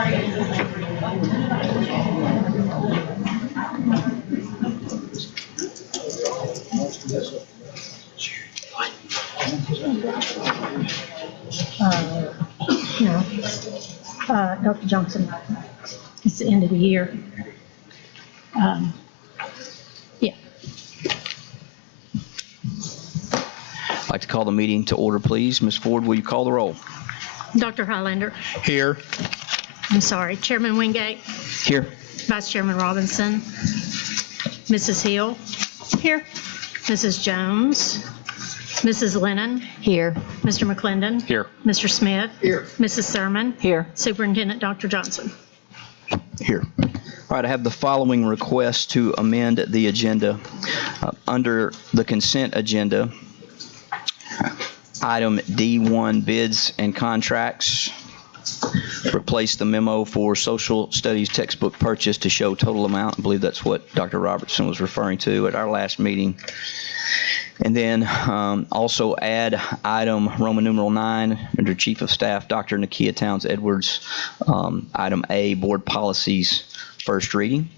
No. Dr. Johnson, it's the end of the year. Yeah. I'd like to call the meeting to order, please. Ms. Ford, will you call the roll? Dr. Highlander, Here. I'm sorry, Chairman Wingate, Here. Vice Chairman Robinson, Mrs. Hill. Here. Mrs. Jones, Mrs. Lennon. Here. Mr. McClendon. Here. Mr. Smith. Here. Mrs. Thurman. Here. Superintendent Dr. Johnson. Here. All right, I have the following request to amend the agenda. Under the consent agenda, item D1, bids and contracts, replace the memo for social studies textbook purchase to show total amount. I believe that's what Dr. Robertson was referring to at our last meeting. And then also add item Roman numeral 9 under Chief of Staff Dr. Nakia Towns Edwards, item A, board policies, first reading.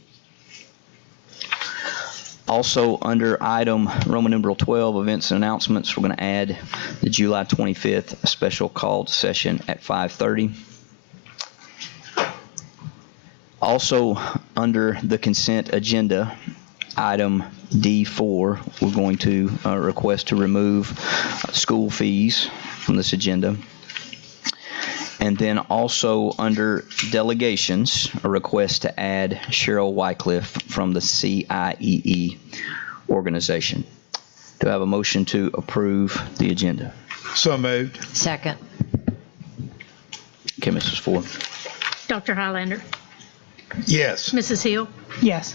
Also under item Roman numeral 12, events and announcements, we're going to add the July 25th special called session at 5:30. Also under the consent agenda, item D4, we're going to request to remove school fees from this agenda. And then also under delegations, a request to add Cheryl Wycliffe from the CIEE organization. Do I have a motion to approve the agenda? So moved. Second. Okay, Mrs. Ford. Dr. Highlander, Yes. Mrs. Hill, Yes.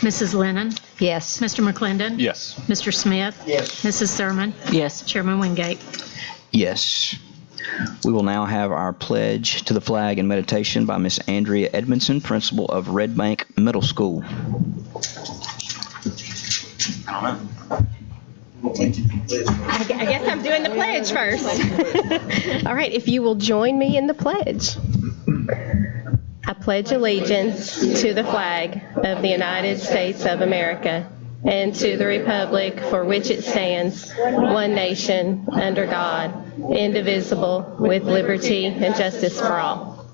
Mrs. Lennon, Yes. Mr. McClendon. Yes. Mr. Smith. Yes. Mrs. Thurman. Yes. Chairman Wingate. Yes. We will now have our pledge to the flag and meditation by Miss Andrea Edmondson, principal of Red Bank Middle School. I guess I'm doing the pledge first. All right, if you will join me in the pledge. I pledge allegiance to the flag of the United States of America and to the republic for which it stands, one nation, under God, indivisible, with liberty and justice for all.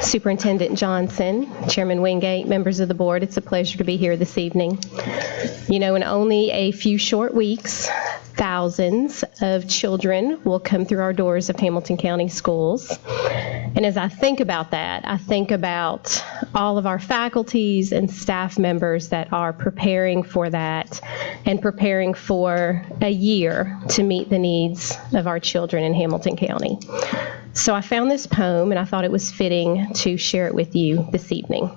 Superintendent Johnson, Chairman Wingate, members of the board, it's a pleasure to be here this evening. You know, in only a few short weeks, thousands of children will come through our doors of Hamilton County Schools. And as I think about that, I think about all of our faculties and staff members that are preparing for that and preparing for a year to meet the needs of our children in Hamilton County. So I found this poem and I thought it was fitting to share it with you this evening.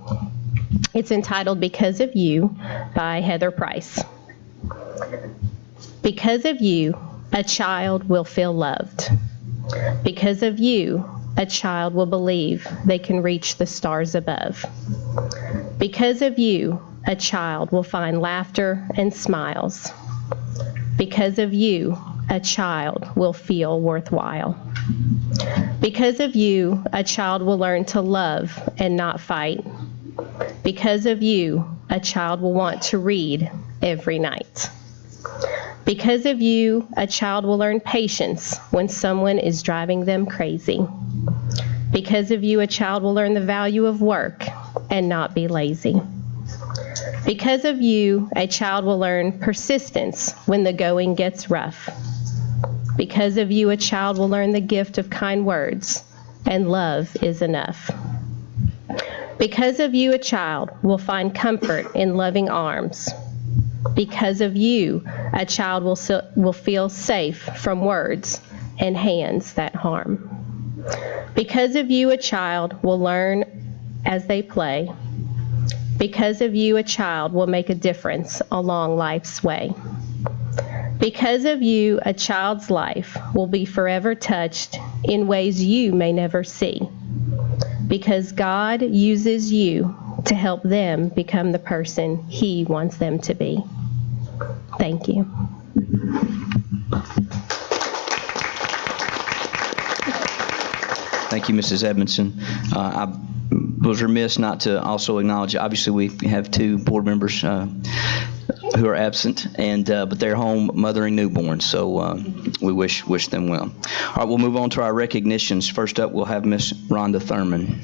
It's entitled Because of You by Heather Price. Because of you, a child will feel loved. Because of you, a child will believe they can reach the stars above. Because of you, a child will find laughter and smiles. Because of you, a child will feel worthwhile. Because of you, a child will learn to love and not fight. Because of you, a child will want to read every night. Because of you, a child will learn patience when someone is driving them crazy. Because of you, a child will learn the value of work and not be lazy. Because of you, a child will learn persistence when the going gets rough. Because of you, a child will learn the gift of kind words, and love is enough. Because of you, a child will find comfort in loving arms. Because of you, a child will feel safe from words and hands that harm. Because of you, a child will learn as they play. Because of you, a child will make a difference along life's way. Because of you, a child's life will be forever touched in ways you may never see. Because God uses you to help them become the person He wants them to be. Thank you. Thank you, Mrs. Edmondson. I was remiss not to also acknowledge, obviously, we have two board members who are absent, and but they're home mothering newborns, so we wish them well. All right, we'll move on to our recognitions. First up, we'll have Miss Rhonda Thurman.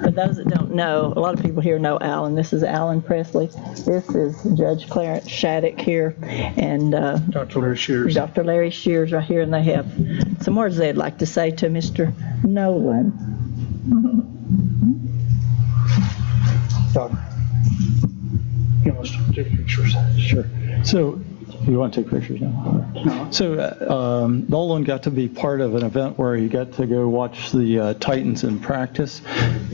For those that don't know, a lot of people here know Alan. This is Alan Presley. This is Judge Clarence Shattuck here, and Dr. Larry Shears. Dr. Larry Shears right here, and they have some words they'd like to say to Mr. Nolan. Doctor, you want us to take pictures? Sure. So, you want to take pictures now? No. So, Nolan got to be part of an event where he got to go watch the Titans in practice.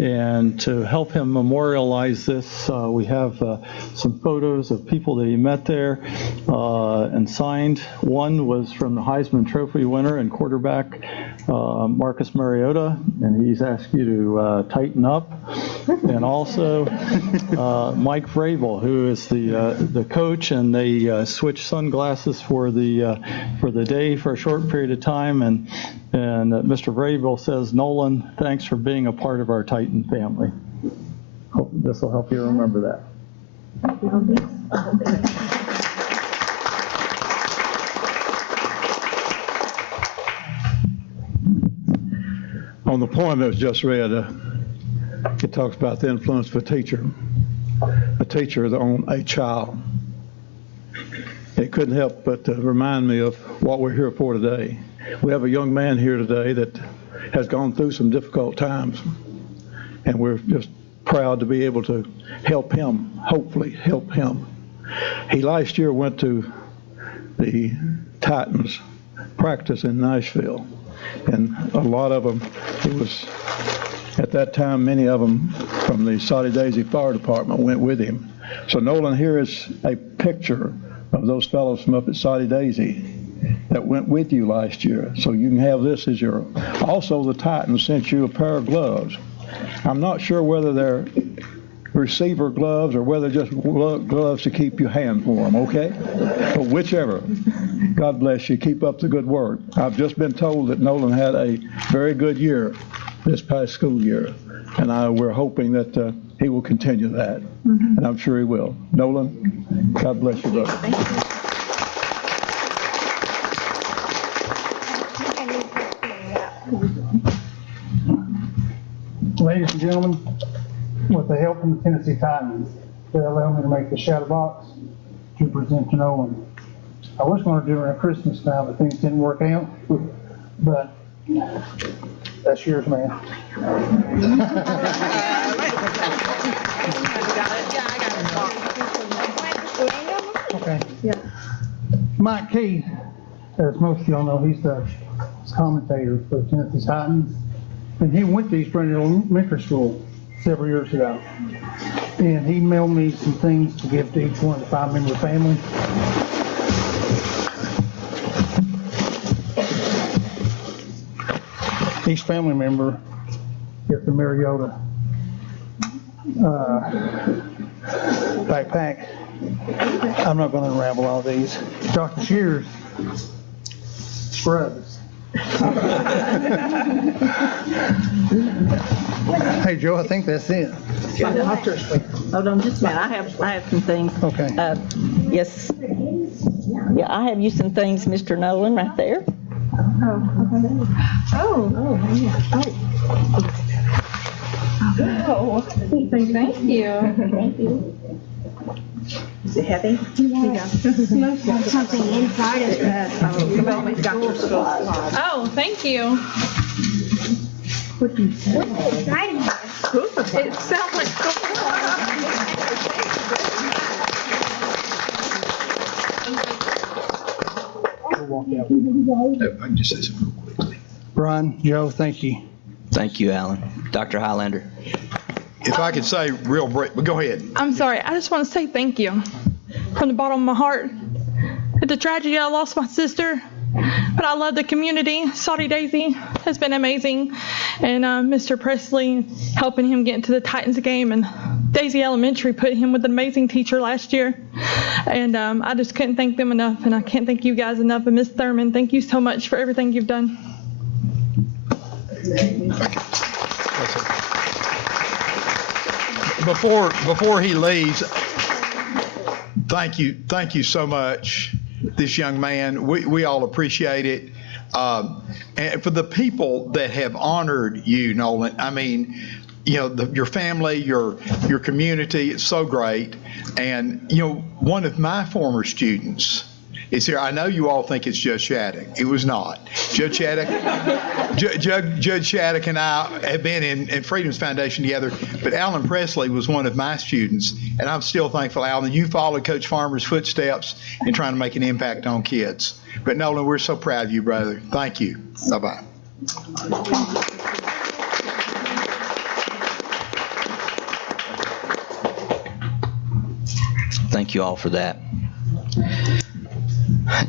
And to help him memorialize this, we have some photos of people that he met there and signed. One was from the Heisman Trophy winner and quarterback, Marcus Mariota, and he's asked you to tighten up. And also Mike Vrabel, who is the coach, and they switched sunglasses for the day for a short period of time. And Mr. Vrabel says, "Nolan, thanks for being a part of our Titan family." Hope this will help you remember that. On the poem that was just read, it talks about the influence of a teacher on a child. It couldn't help but to remind me of what we're here for today. We have a young man here today that has gone through some difficult times, and we're just proud to be able to help him, hopefully help him. He last year went to the Titans practice in Nashville, and a lot of them, it was, at that time, many of them from the Soddy Daisy Fire Department went with him. So Nolan, here is a picture of those fellows from up at Soddy Daisy that went with you last year. So you can have this as your, also the Titans sent you a pair of gloves. I'm not sure whether they're receiver gloves or whether just gloves to keep your hand warm, okay? But whichever. God bless you. Keep up the good work. I've just been told that Nolan had a very good year this past school year, and we're hoping that he will continue that, and I'm sure he will. Nolan, God bless you, brother. Thank you. Ladies and gentlemen, with the help of the Tennessee Titans, they allowed me to make the shadow box to present to Nolan. I was going to do it at Christmas time, but things didn't work out, but that's yours, man. Okay. Yeah. Mike Key, as most of y'all know, he's the commentator for the Tennessee Titans. And he went to East Brandon Elementary School several years ago. And he mailed me some things to give to each one of the 5-member family. Each family member gets a Mariota backpack. I'm not going to unravel all these. Dr. Shears, scrubs. Hey, Joe, I think that's it. Hold on just a minute. I have some things. Okay. Yes. Yeah, I have you some things, Mr. Nolan, right there. Oh, thank you. Thank you. Is it heavy? Something inside of it. Oh, thank you. What's inside of it? It sounds like I can just say something real quickly. Brian, Joe, thank you. Thank you, Alan. Dr. Highlander. If I could say real brief, but go ahead. I'm sorry. I just want to say thank you from the bottom of my heart. It's a tragedy. I lost my sister, but I love the community. Saudi Daisy has been amazing, and Mr. Presley helping him get into the Titans game, and Daisy Elementary put him with an amazing teacher last year. And I just couldn't thank them enough, and I can't thank you guys enough. And Ms. Thurman, thank you so much for everything you've done. Before he leaves, thank you so much, this young man. We all appreciate it. And for the people that have honored you, Nolan, I mean, you know, your family, your community, it's so great. And, you know, one of my former students is here. I know you all think it's Judge Shattuck. It was not. Judge Shattuck, Judge Shattuck and I have been in Freedom's Foundation together, but Alan Presley was one of my students, and I'm still thankful, Alan, you followed Coach Farmer's footsteps in trying to make an impact on kids. But Nolan, we're so proud of you, brother. Thank you. Bye-bye. Thank you all for that.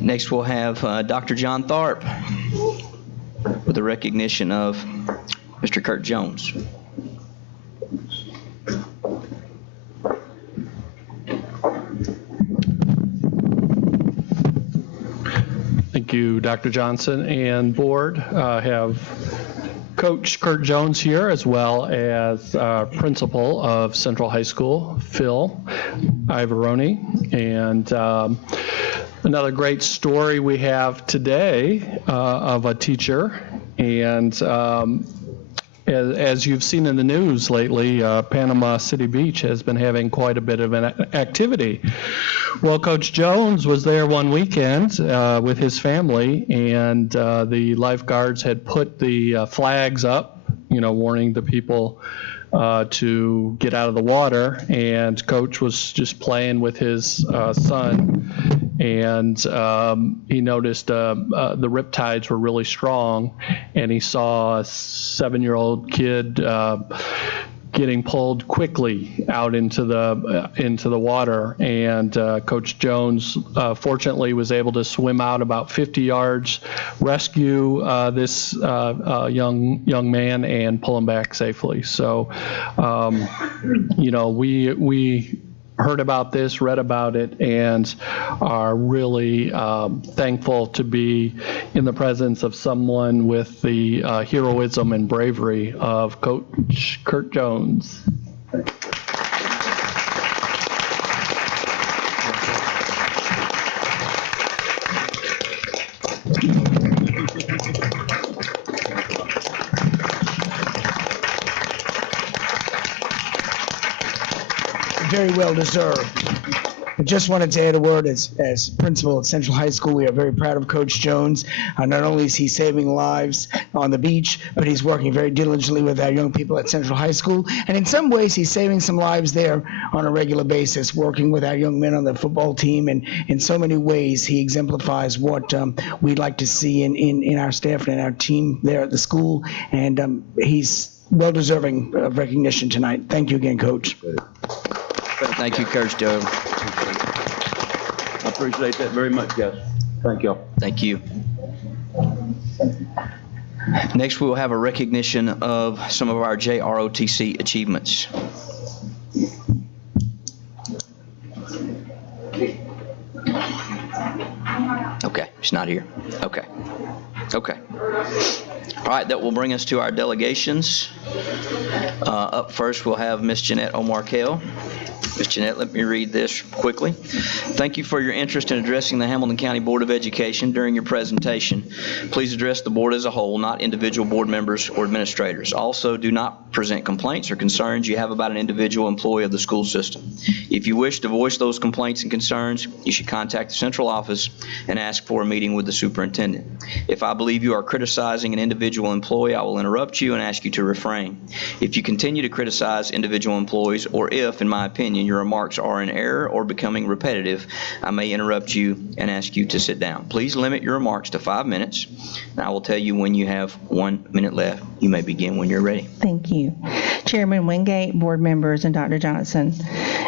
Next, we'll have Dr. John Tharp with the recognition of Mr. Kurt Jones. Thank you, Dr. Johnson and board. Have Coach Kurt Jones here, as well as principal of Central High School, Phil Ivaroni. And another great story we have today of a teacher. And as you've seen in the news lately, Panama City Beach has been having quite a bit of an activity. Well, Coach Jones was there one weekend with his family, and the lifeguards had put the flags up, you know, warning the people to get out of the water, and Coach was just playing with his son, and he noticed the riptides were really strong, and he saw a 7-year-old kid getting pulled quickly out into the water, and Coach Jones fortunately was able to swim out about 50 yards, rescue this young man, and pull him back safely. So, you know, we heard about this, read about it, and are really thankful to be in the presence of someone with the heroism and bravery of Coach Kurt Jones. Very well deserved. I just wanted to add a word as principal at Central High School. We are very proud of Coach Jones. Not only is he saving lives on the beach, but he's working very diligently with our young people at Central High School. And in some ways, he's saving some lives there on a regular basis, working with our young men on the football team. And in so many ways, he exemplifies what we'd like to see in our staff and in our team there at the school. And he's well deserving of recognition tonight. Thank you again, Coach. Thank you, Coach Joe. I appreciate that very much, guys. Thank y'all. Thank you. Next, we will have a recognition of some of our Jrotc achievements. Okay, she's not here. Okay. All right, that will bring us to our delegations. Up first, we'll have Ms. Jeanette O'Markell. Ms. Jeanette, let me read this quickly. Thank you for your interest in addressing the Hamilton County Board of Education during your presentation. Please address the board as a whole, not individual board members or administrators. Also, do not present complaints or concerns you have about an individual employee of the school system. If you wish to voice those complaints and concerns, you should contact the central office and ask for a meeting with the superintendent. If I believe you are criticizing an individual employee, I will interrupt you and ask you to refrain. If you continue to criticize individual employees, or if, in my opinion, your remarks are in error or becoming repetitive, I may interrupt you and ask you to sit down. Please limit your remarks to 5 minutes, and I will tell you when you have 1 minute left. You may begin when you're ready. Thank you. Chairman Wingate, board members, and Dr. Johnson.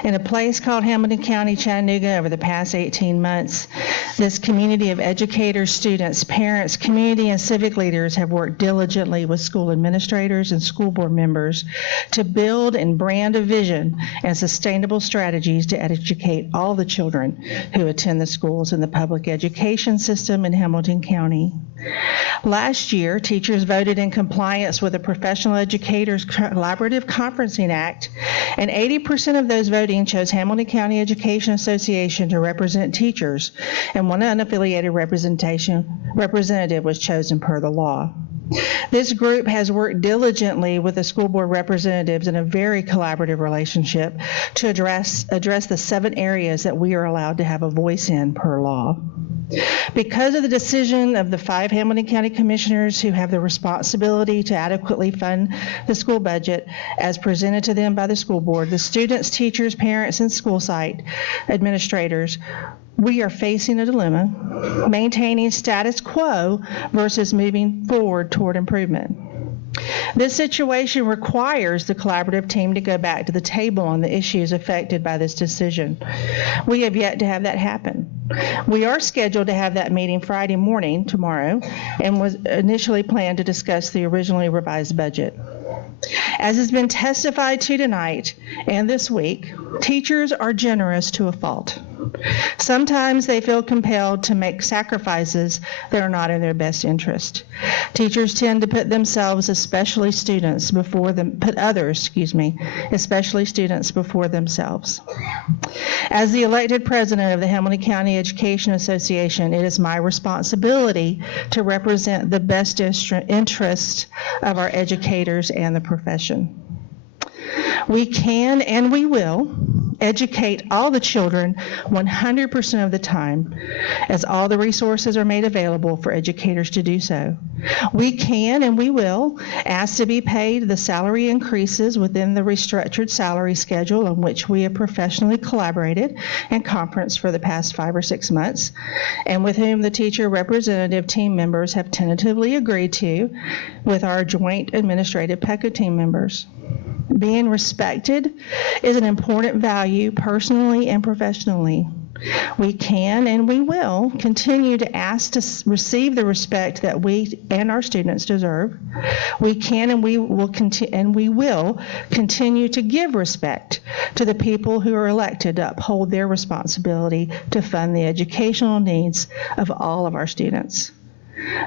In a place called Hamilton County, Chattanooga, over the past 18 months, this community of educators, students, parents, community, and civic leaders have worked diligently with school administrators and school board members to build and brand a vision and sustainable strategies to educate all the children who attend the schools in the public education system in Hamilton County. Last year, teachers voted in compliance with the Professional Educators Collaborative Conferencing Act, and 80% of those voting chose Hamilton County Education Association to represent teachers, and one unaffiliated representative was chosen per the law. This group has worked diligently with the school board representatives in a very collaborative relationship to address the 7 areas that we are allowed to have a voice in per law. Because of the decision of the 5 Hamilton County Commissioners who have the responsibility to adequately fund the school budget as presented to them by the school board, the students, teachers, parents, and school site administrators, we are facing a dilemma, maintaining status quo versus moving forward toward improvement. This situation requires the collaborative team to go back to the table on the issues affected by this decision. We have yet to have that happen. We are scheduled to have that meeting Friday morning, tomorrow, and was initially planned to discuss the originally revised budget. As has been testified to tonight and this week, teachers are generous to a fault. Sometimes they feel compelled to make sacrifices that are not in their best interest. Teachers tend to put others, especially students, before themselves. As the elected president of the Hamilton County Education Association, it is my responsibility to represent the best interest of our educators and the profession. We can and we will educate all the children 100% of the time, as all the resources are made available for educators to do so. We can and we will ask to be paid the salary increases within the restructured salary schedule on which we have professionally collaborated and conferenced for the past 5 or 6 months, and with whom the teacher representative team members have tentatively agreed to with our joint administrative PECO team members. Being respected is an important value personally and professionally. We can and we will continue to ask to receive the respect that we and our students deserve. We can and we will continue to give respect to the people who are elected to uphold their responsibility to fund the educational needs of all of our students.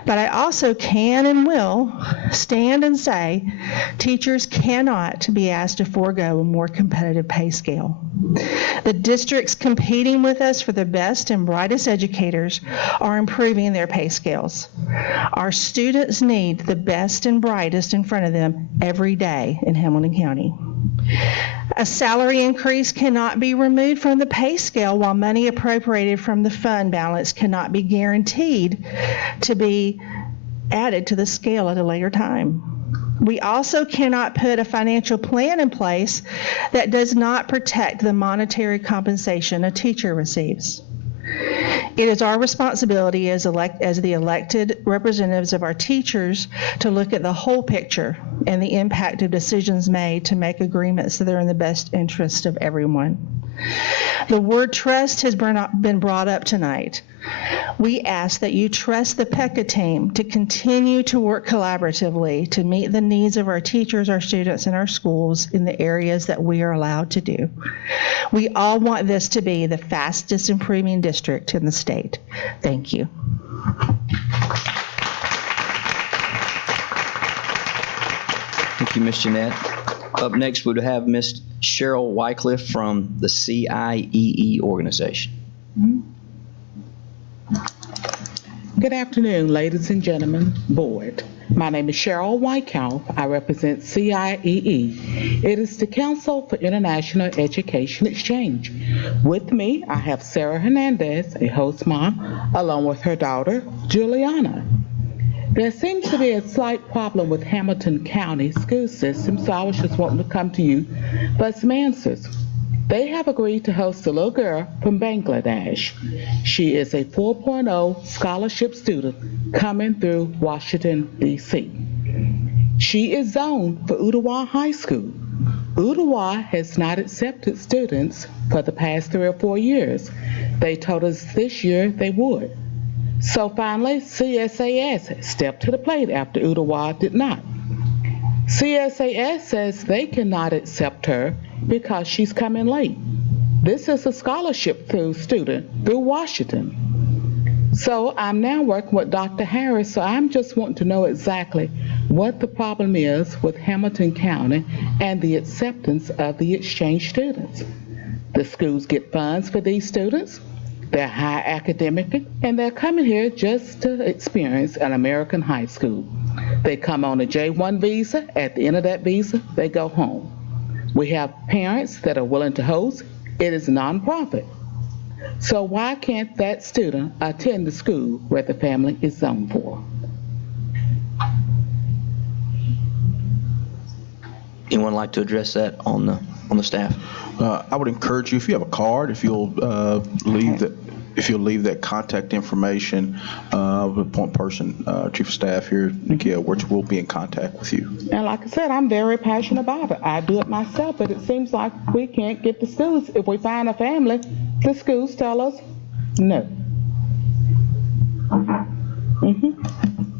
But I also can and will stand and say teachers cannot be asked to forego a more competitive pay scale. The districts competing with us for the best and brightest educators are improving their pay scales. Our students need the best and brightest in front of them every day in Hamilton County. A salary increase cannot be removed from the pay scale, while money appropriated from the fund balance cannot be guaranteed to be added to the scale at a later time. We also cannot put a financial plan in place that does not protect the monetary compensation a teacher receives. It is our responsibility as the elected representatives of our teachers to look at the whole picture and the impact of decisions made to make agreements that are in the best interest of everyone. The word trust has been brought up tonight. We ask that you trust the PECO team to continue to work collaboratively to meet the needs of our teachers, our students, and our schools in the areas that we are allowed to do. We all want this to be the fastest improving district in the state. Thank you. Thank you, Ms. Jeanette. Up next, we would have Ms. Cheryl Wycliffe from the CIEE organization. Good afternoon, ladies and gentlemen, board. My name is Cheryl Wycliffe. I represent CIEE. It is the Council for International Education Exchange. With me, I have Sarah Hernandez, a host mom, along with her daughter, Juliana. There seems to be a slight problem with Hamilton County school system, so I was just wanting to come to you for some answers. They have agreed to host a little girl from Bangladesh. She is a 4.0 scholarship student coming through Washington, D.C. She is zoned for Udawa High School. Ooltewah has not accepted students for the past 3 or 4 years. They told us this year they would. So finally, CSAS stepped to the plate after Ooltewah did not. CSAS says they cannot accept her because she's coming late. This is a scholarship through student through Washington. So I'm now working with Dr. Harris, so I'm just wanting to know exactly what the problem is with Hamilton County and the acceptance of the exchange students. The schools get funds for these students. They're high academic, and they're coming here just to experience an American high school. They come on a J-1 visa. At the end of that visa, they go home. We have parents that are willing to host. It is nonprofit. So why can't that student attend the school where the family is zoned for? Anyone like to address that on the staff? I would encourage you, if you have a card, if you'll leave that contact information of the point person, chief of staff here, Nikia, which will be in contact with you. And like I said, I'm very passionate about it. I do it myself, but it seems like we can't get the schools. If we find a family, the schools tell us no.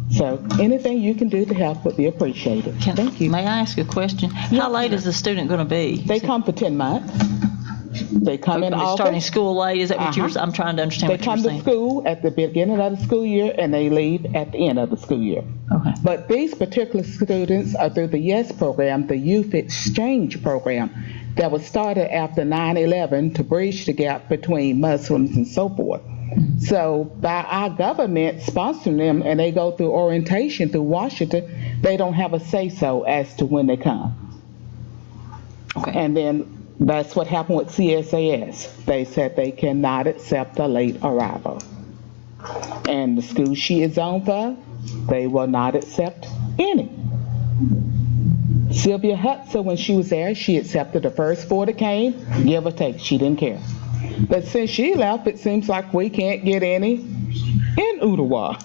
So anything you can do to help would be appreciated. Thank you. May I ask a question? How late is the student going to be? They come for 10 months. They come in August. Starting school late, is that what you were, I'm trying to understand what you're saying. They come to school at the beginning of the school year and they leave at the end of the school year. Okay. But these particular students are through the YES program, the Youth Exchange Program, that was started after 9/11 to bridge the gap between Muslims and so forth. So by our government sponsoring them and they go through orientation through Washington, they don't have a say-so as to when they come. Okay. And then that's what happened with CSAS. They said they cannot accept a late arrival. And the school she is on for, they will not accept any. Sylvia Hudson, when she was there, she accepted the first 4 that came, give or take, she didn't care. But since she left, it seems like we can't get any in Ooltewah.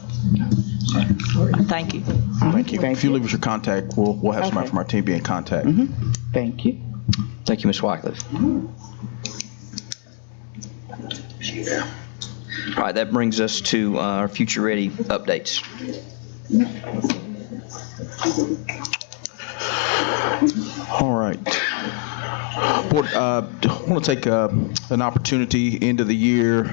Thank you. Thank you. If you leave us your contact, we'll have somebody from our team be in contact. Thank you. Thank you, Ms. Wycliffe. All right, that brings us to our Future Ready updates. All right. Board, I want to take an opportunity into the year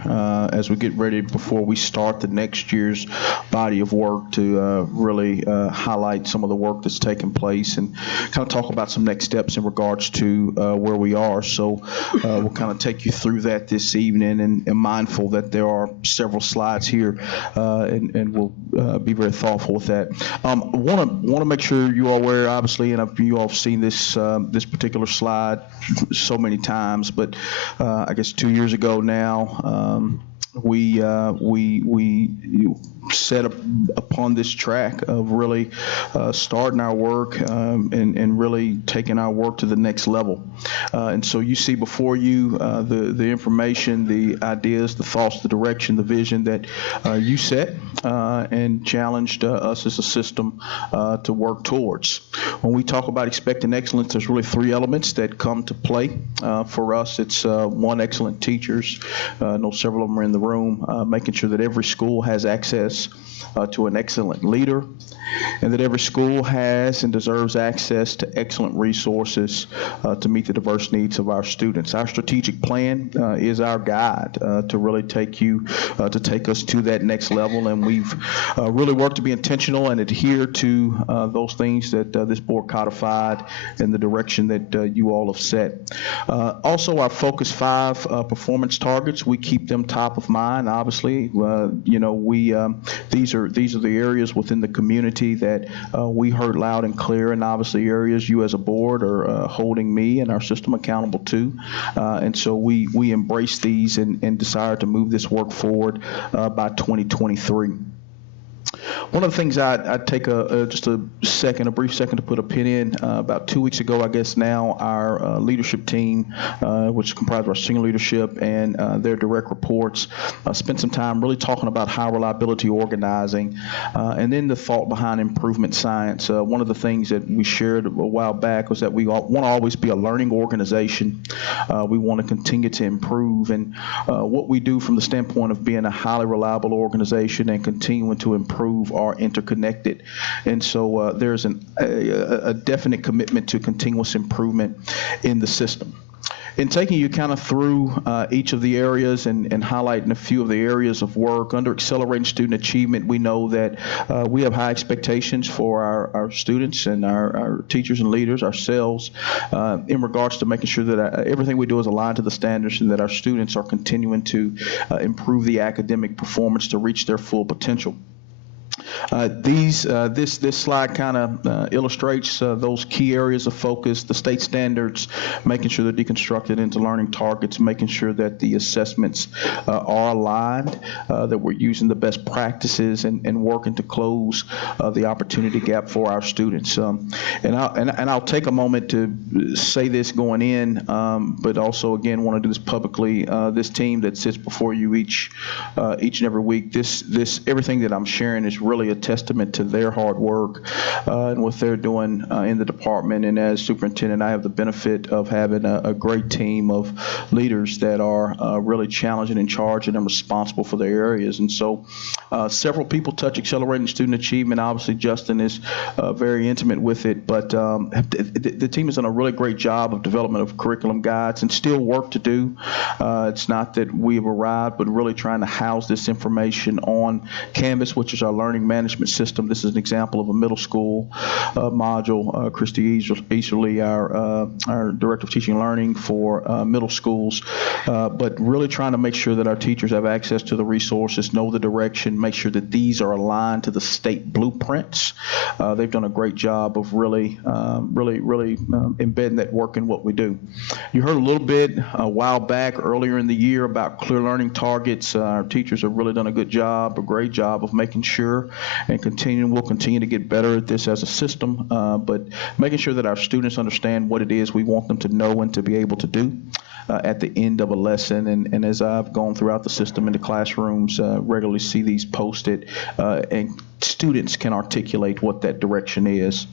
as we get ready before we start the next year's body of work to really highlight some of the work that's taken place and kind of talk about some next steps in regards to where we are. So we'll kind of take you through that this evening and mindful that there are several slides here and we'll be very thoughtful with that. Want to make sure you are aware, obviously, and you all have seen this this particular slide so many times, but I guess 2 years ago now, we set upon this track of really starting our work and really taking our work to the next level. And so you see before you the information, the ideas, the thoughts, the direction, the vision that you set and challenged us as a system to work towards. When we talk about expecting excellence, there's really 3 elements that come to play for us. It's 1, excellent teachers. I know several of them are in the room, making sure that every school has access to an excellent leader, and that every school has and deserves access to excellent resources to meet the diverse needs of our students. Our strategic plan is our guide to really take us to that next level, and we've really worked to be intentional and adhere to those things that this board codified and the direction that you all have set. Also, our Focus 5 performance targets, we keep them top of mind. Obviously, these are the areas within the community that we heard loud and clear, and obviously areas you as a board are holding me and our system accountable to. And so we embrace these and desire to move this work forward by 2023. One of the things I'd take just a brief second to put a pin in. About 2 weeks ago, I guess now, our leadership team, which is comprised of our senior leadership and their direct reports, spent some time really talking about high reliability organizing, and then the thought behind improvement science. One of the things that we shared a while back was that we want to always be a learning organization. We want to continue to improve, and what we do from the standpoint of being a highly reliable organization and continuing to improve are interconnected. And so there's a definite commitment to continuous improvement in the system. In taking you kind of through each of the areas and highlighting a few of the areas of work, under accelerating student achievement, we know that we have high expectations for our students and our teachers and leaders, ourselves, in regards to making sure that everything we do is aligned to the standards and that our students are continuing to improve the academic performance to reach their full potential. This slide kind of illustrates those key areas of focus, the state standards, making sure they're deconstructed into learning targets, making sure that the assessments are aligned, that we're using the best practices and working to close the opportunity gap for our students. And I'll take a moment to say this going in, but also again want to do this publicly. This team that sits before you each and every week, this everything that I'm sharing is really a testament to their hard work and what they're doing in the department. And as superintendent, I have the benefit of having a great team of leaders that are really challenging and charging and responsible for their areas. And so several people touch accelerating student achievement. Obviously, Justin is very intimate with it, but the team has done a really great job of development of curriculum guides and still work to do. It's not that we've arrived, but really trying to house this information on Canvas, which is our learning management system. This is an example of a middle school module. Christy Easterly, our Director of Teaching and Learning for middle schools, but really trying to make sure that our teachers have access to the resources, know the direction, make sure that these are aligned to the state blueprints. They've done a great job of really embedding that work in what we do. You heard a little bit a while back earlier in the year about clear learning targets. Our teachers have really done a great job of making sure and we'll continue to get better at this as a system, but making sure that our students understand what it is we want them to know and to be able to do at the end of a lesson. And as I've gone throughout the system into classrooms, regularly see these posted, and students can articulate what that direction is.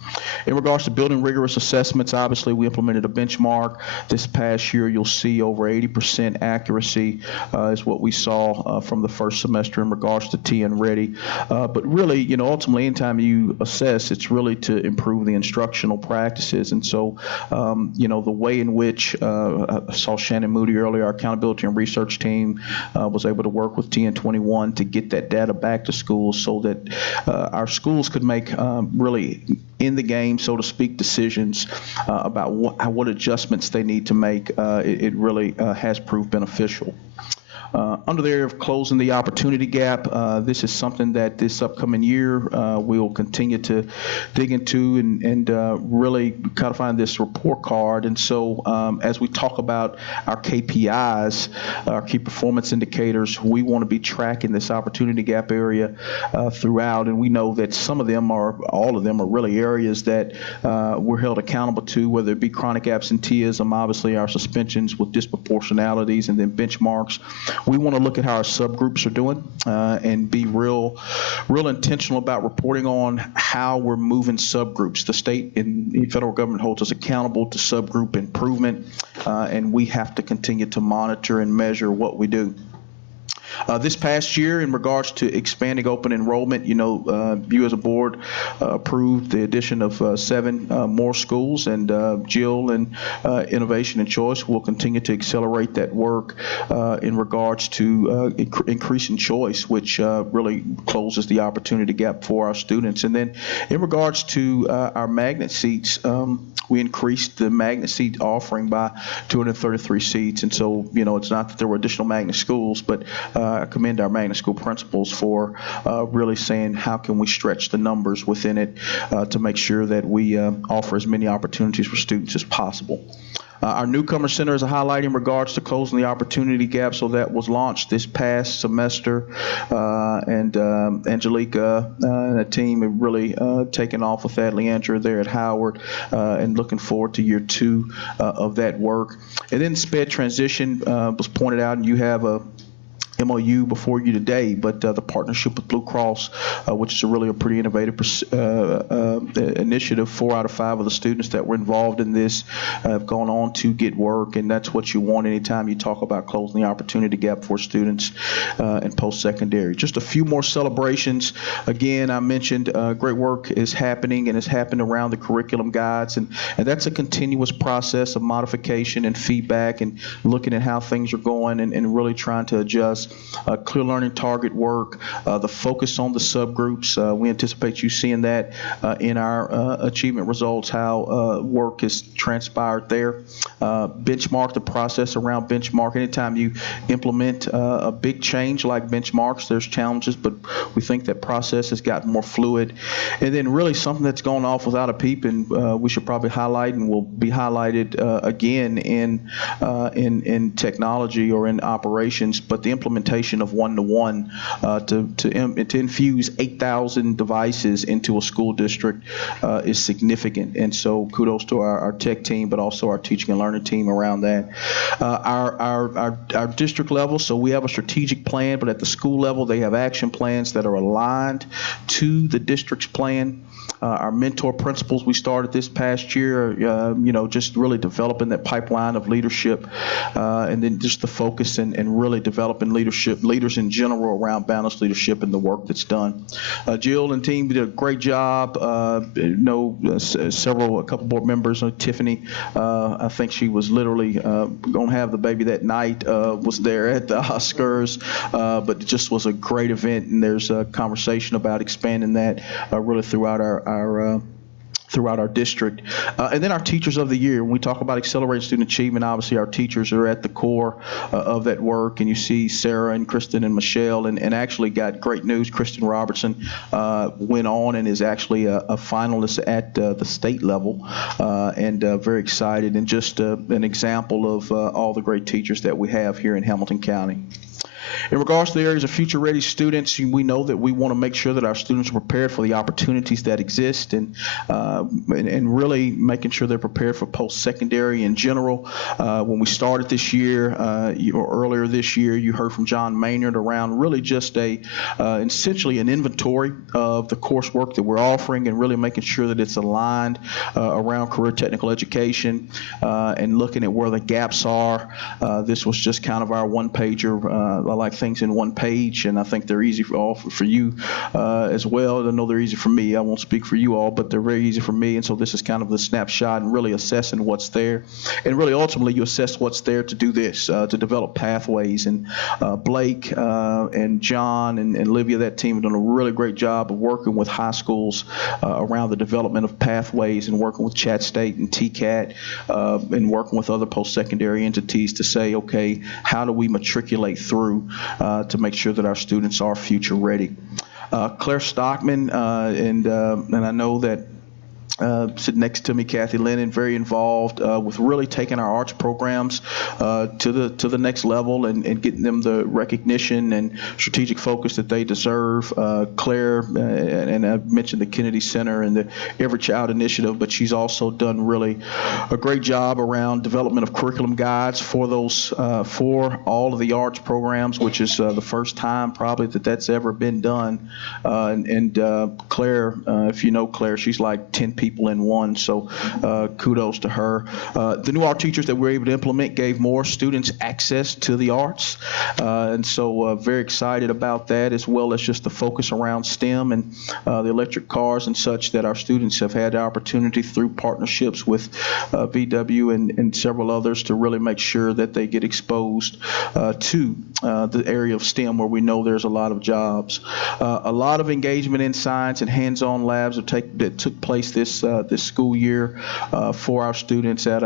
In regards to building rigorous assessments, obviously we implemented a benchmark. This past year, you'll see over 80% accuracy is what we saw from the first semester in regards to TN Ready. But really, ultimately, anytime you assess, it's really to improve the instructional practices. And so, the way in which I saw Shannon Moody earlier, our accountability and research team was able to work with TN21 to get that data back to schools so that our schools could make really in the game, so to speak, decisions about what adjustments they need to make. It really has proved beneficial. Under the area of closing the opportunity gap, this is something that this upcoming year we'll continue to dig into and really codify this report card. And so as we talk about our KPIs, our key performance indicators, we want to be tracking this opportunity gap area throughout. And we know that some of them all of them are really areas that we're held accountable to, whether it be chronic absenteeism, obviously our suspensions with disproportionalities, and then benchmarks. We want to look at how our subgroups are doing and be real intentional about reporting on how we're moving subgroups. The state and the federal government holds us accountable to subgroup improvement, and we have to continue to monitor and measure what we do. This past year, in regards to expanding open enrollment, you as a board approved the addition of 7 more schools, and Jill and Innovation and Choice will continue to accelerate that work in regards to increasing choice, which really closes the opportunity gap for our students. And then in regards to our magnet seats, we increased the magnet seat offering by 233 seats. And so, it's not that there were additional magnet schools, but I commend our magnet school principals for really saying how can we stretch the numbers within it to make sure that we offer as many opportunities for students as possible. Our Newcomer Center is a highlight in regards to closing the opportunity gap, so that was launched this past semester, and Angelica and the team have really taken off with that. Leandra there at Howard, and looking forward to year 2 of that work. And then SPED transition was pointed out, and you have a MOU before you today, but the partnership with Blue Cross, which is really a pretty innovative initiative. 4 out of 5 of the students that were involved in this have gone on to get work, and that's what you want anytime you talk about closing the opportunity gap for students in post-secondary. Just a few more celebrations. Again, I mentioned great work is happening, and it's happened around the curriculum guides, and that's a continuous process of modification and feedback and looking at how things are going and really trying to adjust. Clear learning target work, the focus on the subgroups. We anticipate you seeing that in our achievement results, how work is transpired there. Benchmark, the process around benchmark. Anytime you implement a big change like benchmarks, there's challenges, but we think that process has gotten more fluid. And then really something that's gone off without a peep, and we should probably highlight and will be highlighted again in technology or in operations, but the implementation of one-to-one to infuse 8,000 devices into a school district is significant. And so kudos to our tech team, but also our teaching and learning team around that. Our district level, so we have a strategic plan, but at the school level, they have action plans that are aligned to the district's plan. Our mentor principles we started this past year, just really developing that pipeline of leadership, and then just the focus and really developing leaders in general around balanced leadership and the work that's done. Jill and team did a great job. A couple board members, Tiffany, I think she was literally going to have the baby that night, was there at the Oscars, but it just was a great event, and there's a conversation about expanding that really throughout our district. And then our Teachers of the Year. When we talk about accelerated student achievement, obviously our teachers are at the core of that work, and you see Sarah and Kristen and Michelle, and actually got great news. Kristen Robertson went on and is actually a finalist at the state level, and very excited, and just an example of all the great teachers that we have here in Hamilton County. In regards to the areas of future-ready students, we know that we want to make sure that our students are prepared for the opportunities that exist, and really making sure they're prepared for post-secondary in general. When we started this year, or earlier this year, you heard from John Maynard around really just essentially an inventory of the coursework that we're offering, and really making sure that it's aligned around career technical education, and looking at where the gaps are. This was just kind of our one-pager. I like things in one page, and I think they're easy for you as well. I know they're easy for me. I won't speak for you all, but they're very easy for me, and so this is kind of the snapshot and really assessing what's there. And really ultimately you assess what's there to do this, to develop pathways. And Blake and John and Livia, that team, have done a really great job of working with high schools around the development of pathways, and working with Chat State and TCAT, and working with other post-secondary entities to say, okay, how do we matriculate through to make sure that our students are future ready. Claire Stockman, and I know that sitting next to me, Kathy Lennon, very involved with really taking our arts programs to the next level, and getting them the recognition and strategic focus that they deserve. Claire, and I mentioned the Kennedy Center and the Every Child Initiative, but she's also done really a great job around development of curriculum guides for those for all of the arts programs, which is the first time probably that's ever been done. And Claire, if you know Claire, she's like 10 people in one, so kudos to her. The new art teachers that we're able to implement gave more students access to the arts, and so very excited about that, as well as just the focus around STEM and the electric cars and such that our students have had the opportunity through partnerships with VW and several others to really make sure that they get exposed to the area of STEM, where we know there's a lot of jobs. A lot of engagement in science and hands-on labs that took place this this school year for our students at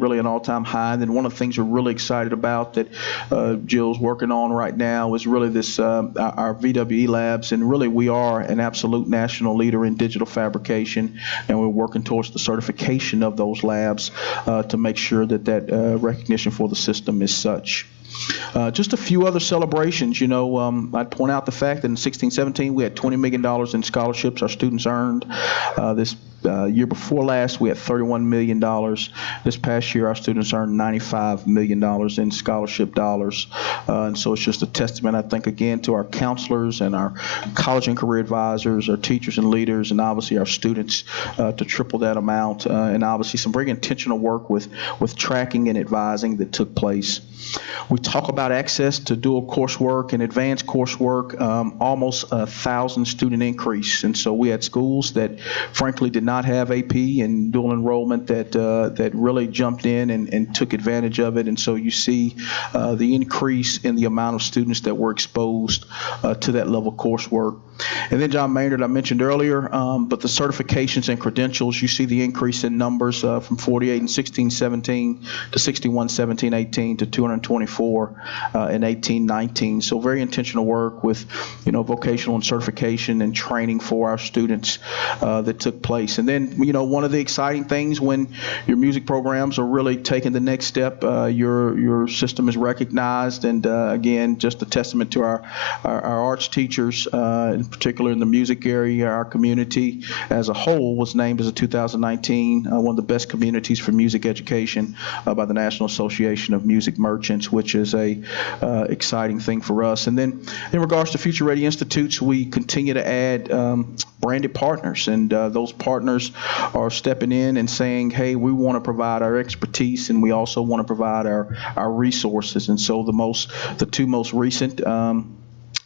really an all-time high. And then one of the things we're really excited about that Jill's working on right now is really this our VWE labs, and really we are an absolute national leader in digital fabrication, and we're working towards the certification of those labs to make sure that recognition for the system is such. Just a few other celebrations. I'd point out the fact that in 16-17 we had $20 million in scholarships our students earned. This year before last we had $31 million. This past year our students earned $95 million in scholarship dollars. And so it's just a testament, I think, again, to our counselors and our college and career advisors, our teachers and leaders, and obviously our students to triple that amount. And obviously some very intentional work with tracking and advising that took place. We talk about access to dual coursework and advanced coursework, almost 1,000 student increase. And so we had schools that frankly did not have AP and dual enrollment that really jumped in and took advantage of it. And so you see the increase in the amount of students that were exposed to that level of coursework. And then John Maynard, I mentioned earlier, but the certifications and credentials, you see the increase in numbers from 48 in 16-17 to 61 17-18 to 224 in 18-19. So very intentional work with vocational and certification and training for our students that took place. And then one of the exciting things when your music programs are really taking the next step, your system is recognized, and again, just a testament to our arts teachers, in particular in the music area. Our community as a whole was named as a 2019 one of the best communities for music education by the National Association of Music Merchants, which is a exciting thing for us. And then in regards to Future Ready Institutes, we continue to add branded partners, and those partners are stepping in and saying, hey, we want to provide our expertise, and we also want to provide our resources. And so the two most recent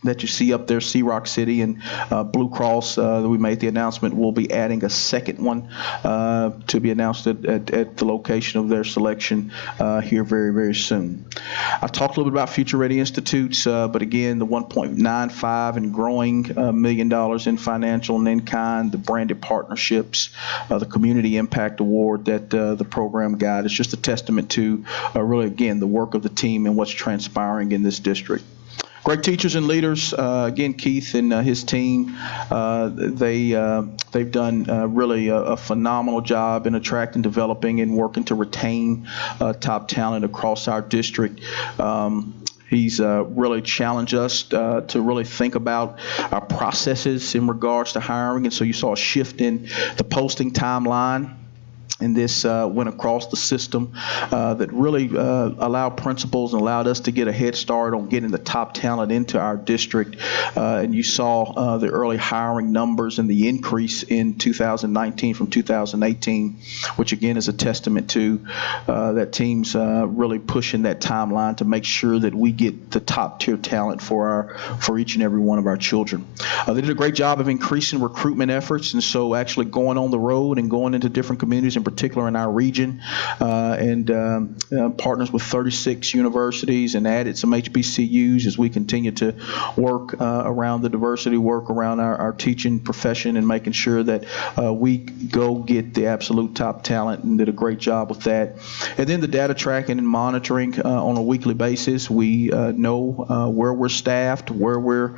that you see up there, Jrotc City and Blue Cross, we made the announcement we'll be adding a second one to be announced at the location of their selection here very, very soon. I talked a little bit about Future Ready Institutes, but again, the $1.95 and growing $1 million in financial and in-kind, the branded partnerships, the Community Impact Award that the program got. It's just a testament to really, again, the work of the team and what's transpiring in this district. Great teachers and leaders. Again, Keith and his team, they've done really a phenomenal job in attracting, developing, and working to retain top talent across our district. He's really challenged us to really think about our processes in regards to hiring. And so you saw a shift in the posting timeline. And this went across the system that really allowed principals and allowed us to get a head start on getting the top talent into our district. And you saw the early hiring numbers and the increase in 2019 from 2018, which again is a testament to that team's really pushing that timeline to make sure that we get the top tier talent for each and every one of our children. They did a great job of increasing recruitment efforts, and so actually going on the road and going into different communities, in particular in our region, and partners with 36 universities and added some HBCUs as we continue to work around the diversity, work around our teaching profession, and making sure that we go get the absolute top talent, and did a great job with that. And then the data tracking and monitoring on a weekly basis. We know where we're staffed, where we're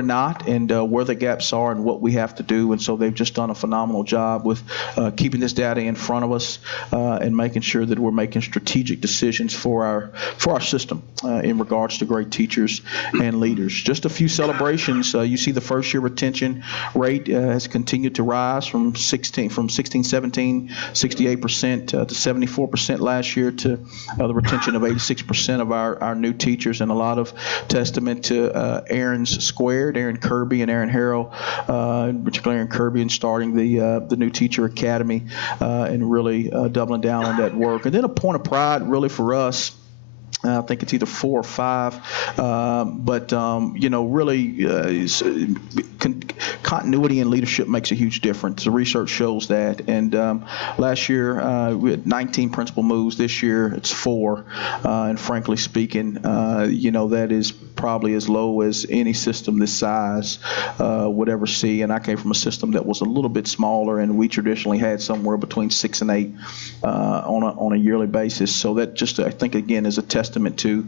not, and where the gaps are and what we have to do. And so they've just done a phenomenal job with keeping this data in front of us and making sure that we're making strategic decisions for our system in regards to great teachers and leaders. Just a few celebrations. You see the first year retention rate has continued to rise from 16-17, 68% to 74% last year, to the retention of 86% of our new teachers, and a lot of testament to Aaron's Squared, Aaron Kirby and Aaron Harrell, particularly Aaron Kirby, in starting the new teacher academy and really doubling down on that work. And then a point of pride really for us, I think it's either 4 or 5, but really continuity in leadership makes a huge difference. The research shows that. And last year we had 19 principal moves. This year it's 4, and frankly speaking, that is probably as low as any system this size would ever see. And I came from a system that was a little bit smaller, and we traditionally had somewhere between 6 and 8 on a yearly basis. So that just, I think, again, is a testament to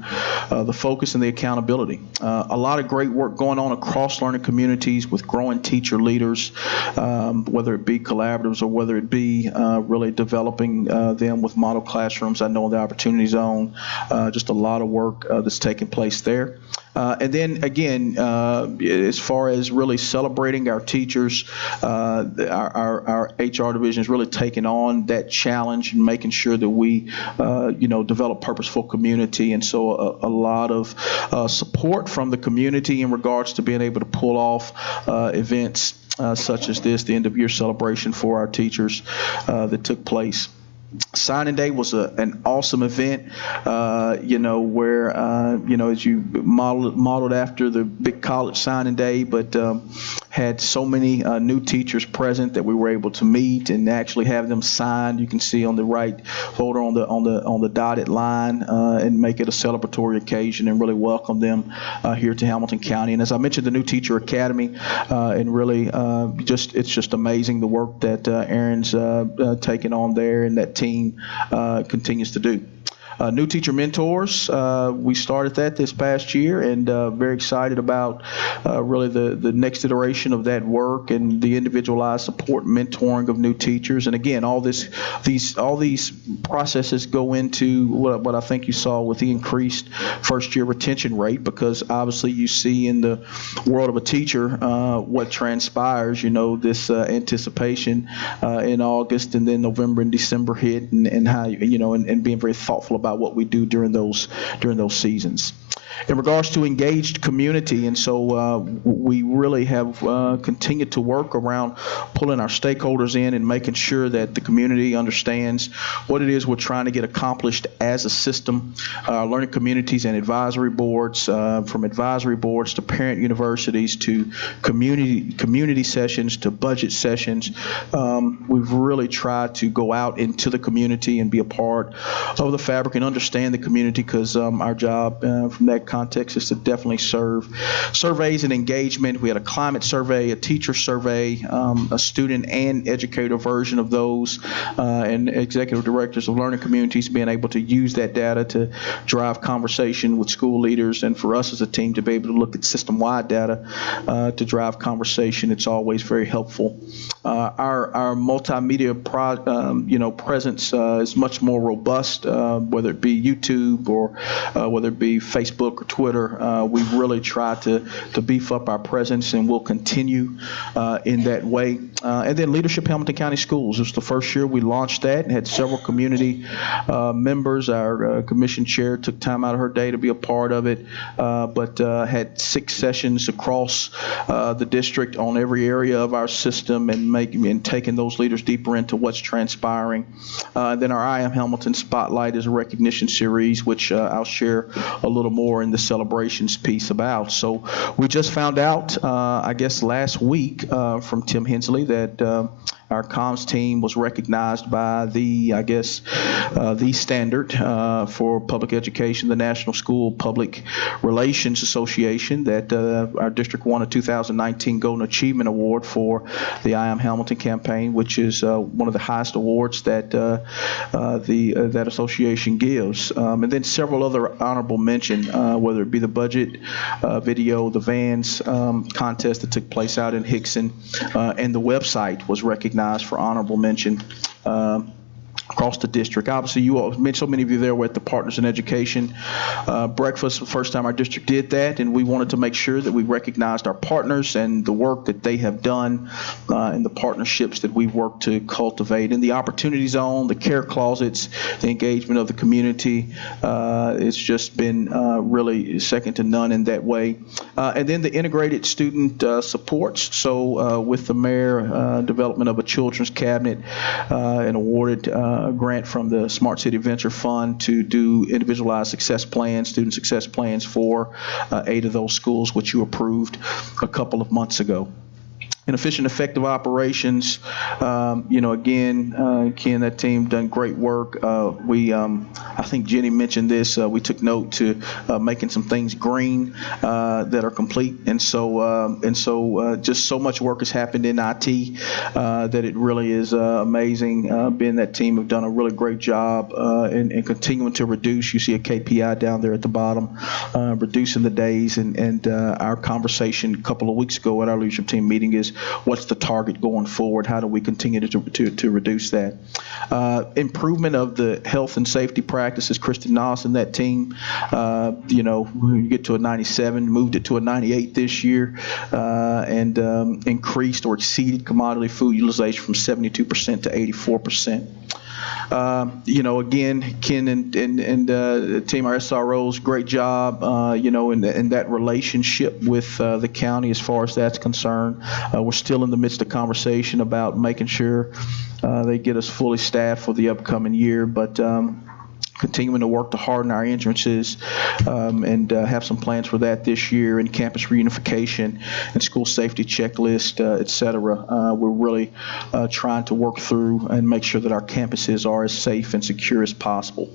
the focus and the accountability. A lot of great work going on across learning communities with growing teacher leaders, whether it be collaboratives or whether it be really developing them with model classrooms. I know in the Opportunity Zone, just a lot of work that's taking place there. And then again, as far as really celebrating our teachers, our HR division is really taking on that challenge and making sure that we, develop purposeful community. And so a lot of support from the community in regards to being able to pull off events such as this, the end of year celebration for our teachers that took place. Signing Day was an awesome event, where, as you modeled after the big college signing day, but had so many new teachers present that we were able to meet and actually have them signed. You can see on the right folder on the dotted line, and make it a celebratory occasion and really welcome them here to Hamilton County. And as I mentioned, the new Teacher Academy, and really it's just amazing the work that Aaron's taken on there and that team continues to do. New teacher mentors, we started that this past year, and very excited about really the next iteration of that work and the individualized support mentoring of new teachers. And again, all these processes go into what I think you saw with the increased first year retention rate, because obviously you see in the world of a teacher what transpires, this anticipation in August, and then November and December hit, and how, and being very thoughtful about what we do during those seasons. In regards to engaged community, and so we really have continued to work around pulling our stakeholders in and making sure that the community understands what it is we're trying to get accomplished as a system. Learning communities and advisory boards, from advisory boards to parent universities to community sessions to budget sessions. We've really tried to go out into the community and be a part of the fabric and understand the community, because our job from that context is to definitely serve surveys and engagement. We had a climate survey, a teacher survey, a student and educator version of those, and executive directors of learning communities being able to use that data to drive conversation with school leaders, and for us as a team to be able to look at system-wide data to drive conversation. It's always very helpful. Our multimedia presence is much more robust, whether it be YouTube or whether it be Facebook or Twitter. We've really tried to beef up our presence, and we'll continue in that way. And then Leadership Hamilton County Schools. It was the first year we launched that and had several community members. Our commission chair took time out of her day to be a part of it, but had 6 sessions across the district on every area of our system, and taking those leaders deeper into what's transpiring. Then our I Am Hamilton Spotlight is a recognition series, which I'll share a little more in the celebrations piece about. So we just found out, I guess last week, from Tim Hensley that our comms team was recognized by the standard for public education, the National School Public Relations Association, that our district won a 2019 Golden Achievement Award for the I Am Hamilton campaign, which is one of the highest awards that that association gives. And then several other honorable mention, whether it be the budget video, the Vans contest that took place out in Hickson, and the website was recognized for honorable mention across the district. Obviously, you all, so many of you there were at the Partners in Education breakfast, the first time our district did that, and we wanted to make sure that we recognized our partners and the work that they have done and the partnerships that we've worked to cultivate. In the Opportunity Zone, the care closets, the engagement of the community, it's just been really second to none in that way. And then the integrated student supports. So with the mayor, development of a children's cabinet, and awarded a grant from the Smart City Venture Fund to do individualized success plans, student success plans for 8 of those schools, which you approved a couple of months ago. and efficient, effective operations. Again, Ken, that team done great work. I think Jenny mentioned this. We took note to making some things green that are complete, and so just so much work has happened in IT that it really is amazing. Ben, that team have done a really great job in continuing to reduce. You see a KPI down there at the bottom, reducing the days, and our conversation a couple of weeks ago at our leadership team meeting is, what's the target going forward? How do we continue to reduce that? Improvement of the health and safety practices. Kristen Noss and that team, we get to a 97, moved it to a 98 this year, and increased or exceeded commodity food utilization from 72% to 84%. Again, Ken and team, our SROs, great job, in that relationship with the county as far as that's concerned. We're still in the midst of conversation about making sure they get us fully staffed for the upcoming year, but continuing to work to harden our entrances and have some plans for that this year, and campus reunification and school safety checklist, et cetera. We're really trying to work through and make sure that our campuses are as safe and secure as possible.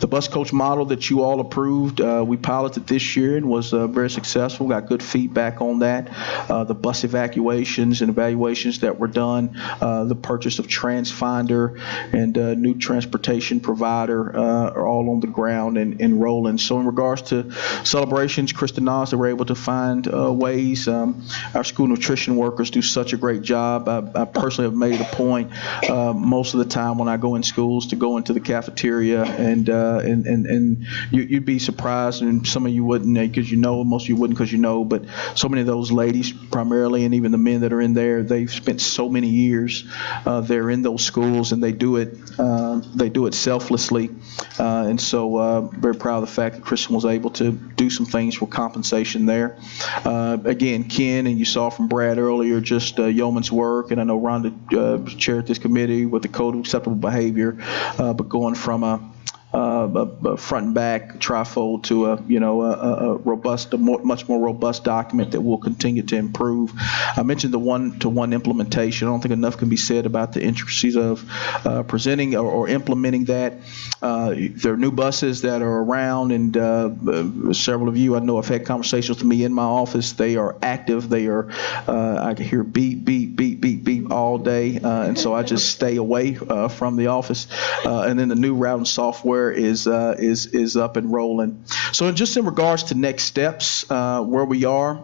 The bus coach model that you all approved, we piloted this year and was very successful. Got good feedback on that. The bus evacuations and evaluations that were done, the purchase of TransFinder and new transportation provider are all on the ground and rolling. So in regards to celebrations, Kristen Noss, they were able to find ways. Our school nutrition workers do such a great job. I personally have made it a point most of the time when I go in schools to go into the cafeteria, and you'd be surprised, and some of you wouldn't because most of you wouldn't because but so many of those ladies primarily, and even the men that are in there, they've spent so many years there in those schools, and they do it selflessly. And so very proud of the fact that Kristen was able to do some things for compensation there. Again, Ken, and you saw from Brad earlier, just yeoman's work, and I know Rhonda chaired this committee with the Code of Acceptable Behavior, but going from a front and back trifold to a robust, much more robust document that will continue to improve. I mentioned the one-to-one implementation. I don't think enough can be said about the intricacies of presenting or implementing that. There are new buses that are around, and several of you I know have had conversations with me in my office. They are active. They are. I can hear beep, beep, beep, beep, beep all day, and so I just stay away from the office. And then the new routing software is up and rolling. So just in regards to next steps, where we are,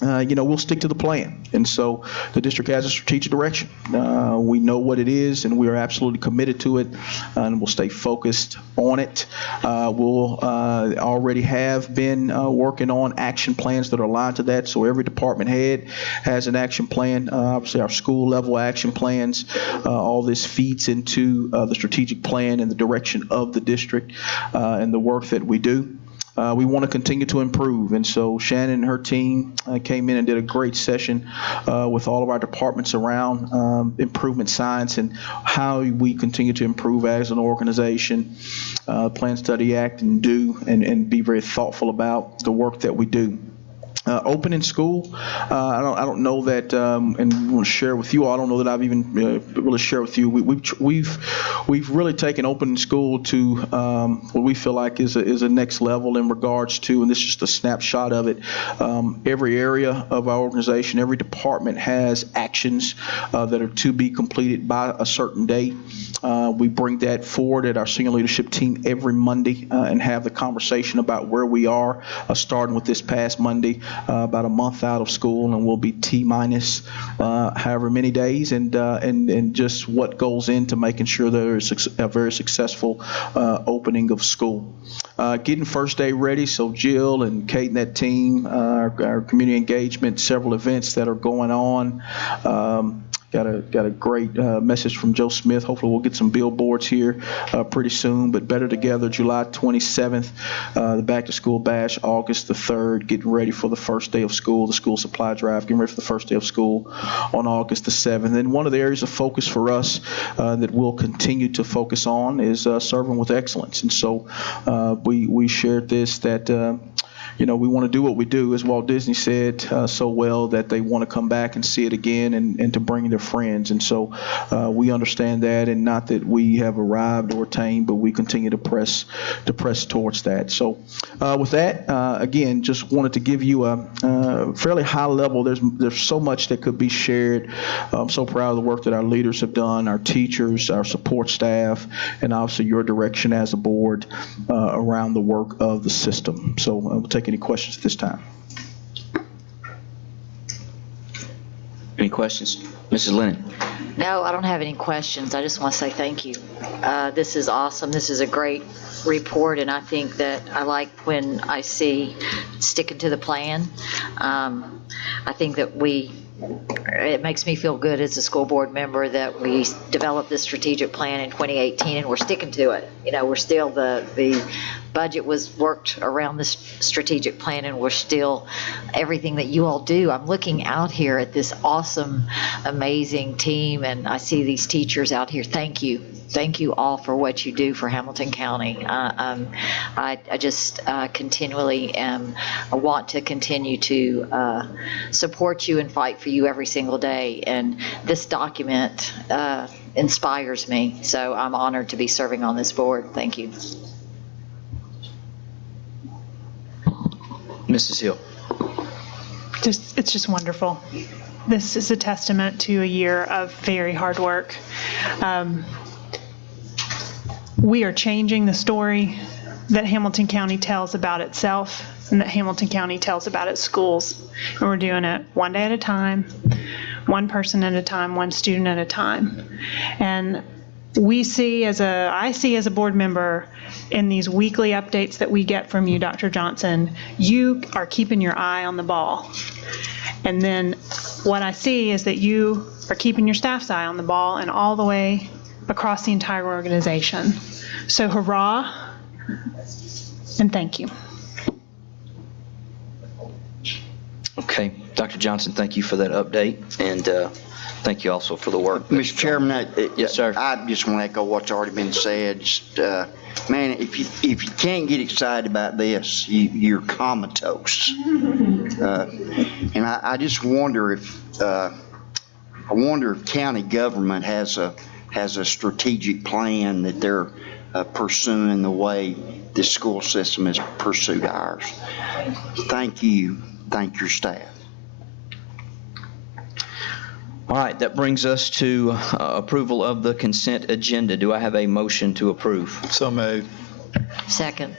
we'll stick to the plan. And so the district has a strategic direction. We know what it is, and we are absolutely committed to it, and we'll stay focused on it. We'll already have been working on action plans that are aligned to that. So every department head has an action plan. Obviously, our school level action plans. All this feeds into the strategic plan and the direction of the district and the work that we do. We want to continue to improve, and so Shannon and her team came in and did a great session with all of our departments around improvement science and how we continue to improve as an organization, plan, study, act, and do, and be very thoughtful about the work that we do. Opening school, I don't know that, and we'll share with you all. I don't know that I've even really shared with you. We've really taken opening school to what we feel like is a next level in regards to, and this is just a snapshot of it. Every area of our organization, every department has actions that are to be completed by a certain date. We bring that forward at our senior leadership team every Monday and have the conversation about where we are, starting with this past Monday. About a month out of school, and we'll be T-minus however many days, and just what goes into making sure there's a very successful opening of school. Getting first day ready, so Jill and Kate and that team, our community engagement, several events that are going on. Got a great message from Joe Smith. Hopefully we'll get some billboards here pretty soon. But Better Together, July 27th, the Back to School Bash, August the 3rd, getting ready for the first day of school, the school supply drive, getting ready for the first day of school on August the 7th. And one of the areas of focus for us that we'll continue to focus on is serving with excellence. And so we shared this that we want to do what we do, as Walt Disney said so well, that they want to come back and see it again and to bring their friends. And so we understand that, and not that we have arrived or attained, but we continue to press towards that. So with that, again, just wanted to give you a fairly high level. There's so much that could be shared. I'm so proud of the work that our leaders have done, our teachers, our support staff, and obviously your direction as a board around the work of the system. So we'll take any questions at this time. Any questions? Mrs. Lennon? No, I don't have any questions. I just want to say thank you. This is awesome. This is a great report, and I think that I like when I see sticking to the plan. I think that it makes me feel good as a school board member that we developed this strategic plan in 2018 and we're sticking to it. We're still, the budget was worked around this strategic plan, and we're still, everything that you all do. I'm looking out here at this awesome, amazing team, and I see these teachers out here. Thank you. Thank you all for what you do for Hamilton County. I just continually want to continue to support you and fight for you every single day. And this document inspires me. So I'm honored to be serving on this board. Thank you. Mrs. Hill? It's just wonderful. This is a testament to a year of very hard work. We are changing the story that Hamilton County tells about itself and that Hamilton County tells about its schools. And we're doing it one day at a time, one person at a time, one student at a time. And I see as a board member in these weekly updates that we get from you, Dr. Johnson, you are keeping your eye on the ball. And then what I see is that you are keeping your staff's eye on the ball and all the way across the entire organization. So hurrah, and thank you. Okay. Dr. Johnson, thank you for that update, and thank you also for the work. Mr. Chairman, yes, sir. I just want to echo what's already been said. Just, man, if you can't get excited about this, you're comatose. And I just wonder if county government has a strategic plan that they're pursuing the way this school system has pursued ours. Thank you. Thank your staff. All right, that brings us to approval of the consent agenda. Do I have a motion to approve? So moved. Second.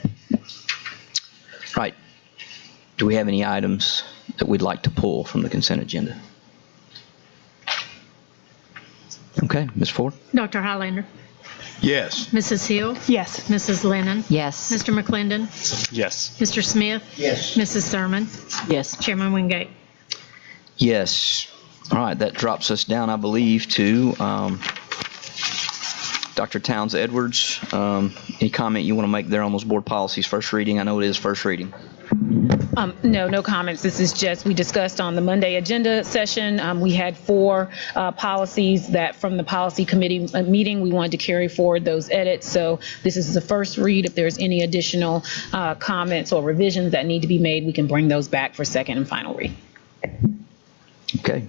Right. Do we have any items that we'd like to pull from the consent agenda? Okay, Ms. Ford? Dr. Highlander? Yes. Mrs. Hill? Yes. Mrs. Lennon? Yes. Mr. McClendon? Yes. Mr. Smith? Yes. Mrs. Thurman? Yes. Chairman Wingate? Yes. All right, that drops us down, I believe, to Dr. Towns Edwards. Any comment you want to make there on those board policies, first reading? I know it is first reading. No comments. This is just, we discussed on the Monday agenda session. We had 4 policies that from the policy committee meeting, we wanted to carry forward those edits. So this is the first read. If there's any additional comments or revisions that need to be made, we can bring those back for second and final read. Okay.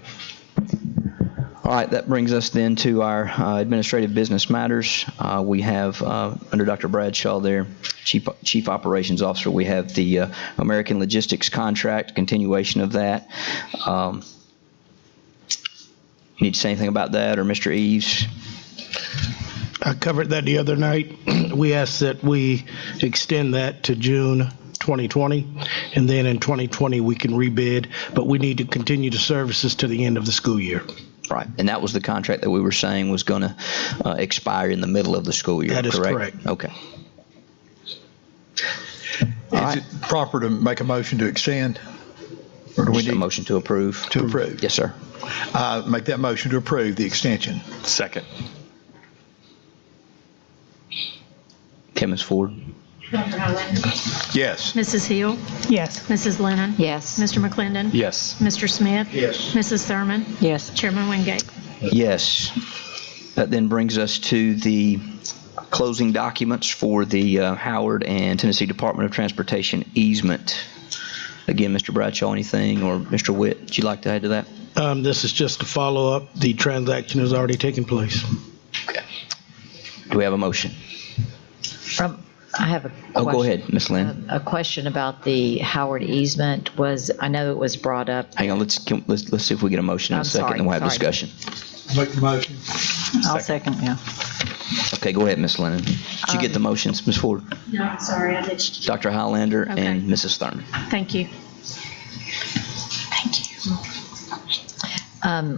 All right, that brings us then to our administrative business matters. We have, under Dr. Bradshaw there, Chief Operations Officer, we have the American Logistics contract, continuation of that. Need to say anything about that, or Mr. Eves? I covered that the other night. We asked that we extend that to June 2020, and then in 2020 we can rebid, but we need to continue the services to the end of the school year. Right, and that was the contract that we were saying was going to expire in the middle of the school year, That is correct? correct. Okay. Is it proper to make a motion to extend? Or do we Just a need motion to approve? to approve? Yes, sir. Make that motion to approve the extension. Second. Okay, Ms. Ford? Dr. Highlander? Yes. Mrs. Hill? Yes. Mrs. Lennon? Yes. Mr. McClendon? Yes. Mr. Smith? Yes. Mrs. Thurman? Yes. Chairman Wingate? Yes. That then brings us to the closing documents for the Howard and Tennessee Department of Transportation easement. Again, Mr. Bradshaw, anything, or Mr. Witt, would you like to add to that? This is just to follow up. The transaction has already taken place. Do we have a motion? I have a Oh, question. go ahead, Ms. Lynn. A question about the Howard easement I know it was brought up. Hang on, let's see if we get a motion in a I'm second, sorry, and we'll have sorry. discussion. Make the motion. I'll second, yeah. Okay, go ahead, Ms. Lennon. Did you get the motions, Ms. Ford? No, sorry, I did. Dr. Highlander Okay. and Mrs. Thurman. Thank you.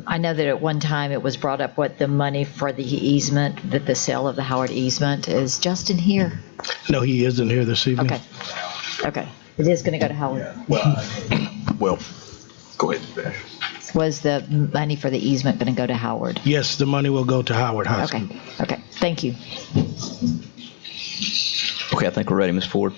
I know that at one time it was brought up what the money for the easement, that the sale of the Howard easement is. Justin here? No, he isn't here this evening. Okay. It is going to go to Howard. Well, go ahead, Bash. Was the money for the easement going to go to Howard? Yes, the money will go to Howard High School. Okay. Thank you. Okay, I think we're ready, Ms. Ford.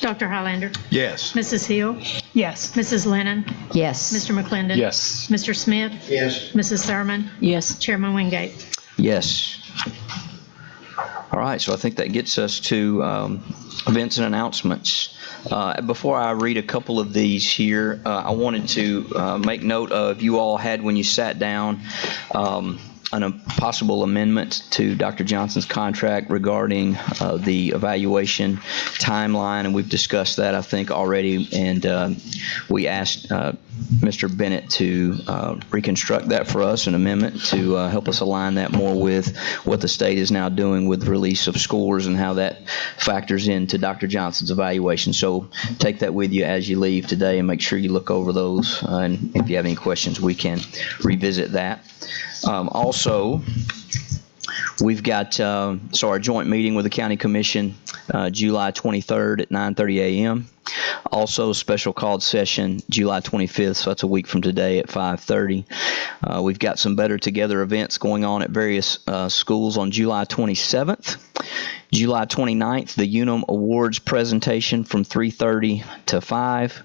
Dr. Highlander? Yes. Mrs. Hill? Yes. Mrs. Lennon? Yes. Mr. McClendon? Yes. Mr. Smith? Yes. Mrs. Thurman? Yes. Chairman Wingate? Yes. All right, so I think that gets us to events and announcements. Before I read a couple of these here, I wanted to make note of, you all had when you sat down, a possible amendment to Dr. Johnson's contract regarding the evaluation timeline, and we've discussed that, I think, already, and we asked Mr. Bennett to reconstruct that for us, an amendment to help us align that more with what the state is now doing with release of scores and how that factors into Dr. Johnson's evaluation. So take that with you as you leave today and make sure you look over those, and if you have any questions, we can revisit that. Also, we've got our joint meeting with the County Commission July 23rd at 9:30 a.m. Also, special called session July 25th, so that's a week from today at 5:30. We've got some Better Together events going on at various schools on July 27th. July 29th, the Unum Awards presentation from 3:30 to 5.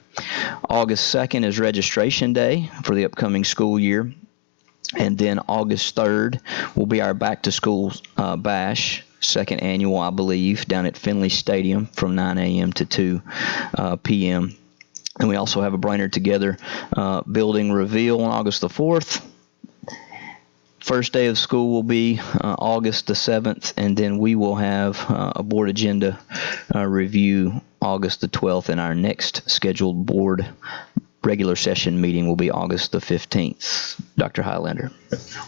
August 2nd is registration day for the upcoming school year. And then August 3rd will be our back to school bash, second annual, I believe, down at Finley Stadium from 9 a.m. to 2 p.m. And we also have a Brainerd Together building reveal on August the 4th. First day of school will be August the 7th, and then we will have a board agenda review August the 12th, and our next scheduled board regular session meeting will be August the 15th. Dr. Highlander.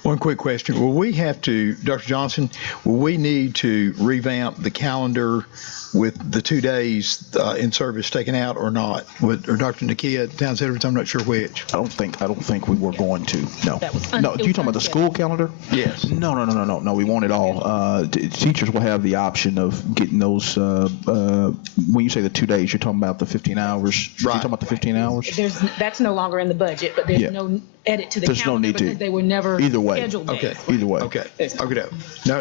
One quick question. Will we have to, Dr. Johnson, will we need to revamp the calendar with the 2 days in service taken out or not? Or Dr. Nakia, Towns Edwards, I'm not sure which. I don't think we were going to. No. No. You talking about the school calendar? Yes. No. No. We want it all. Teachers will have the option of getting those. When you say the 2 days, you're talking about the 15 hours. Right. You're talking about the 15 hours. That's no longer in the budget, but there's no edit to the There's calendar no need because to. they were never Either way. scheduled days. Okay. Either way. Okay.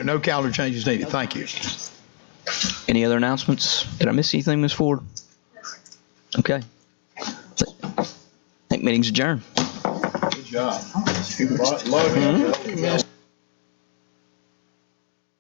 No calendar changes needed. Thank you. Any other announcements? Did I miss anything, Ms. Ford? Okay. I think meeting's adjourned. Good job.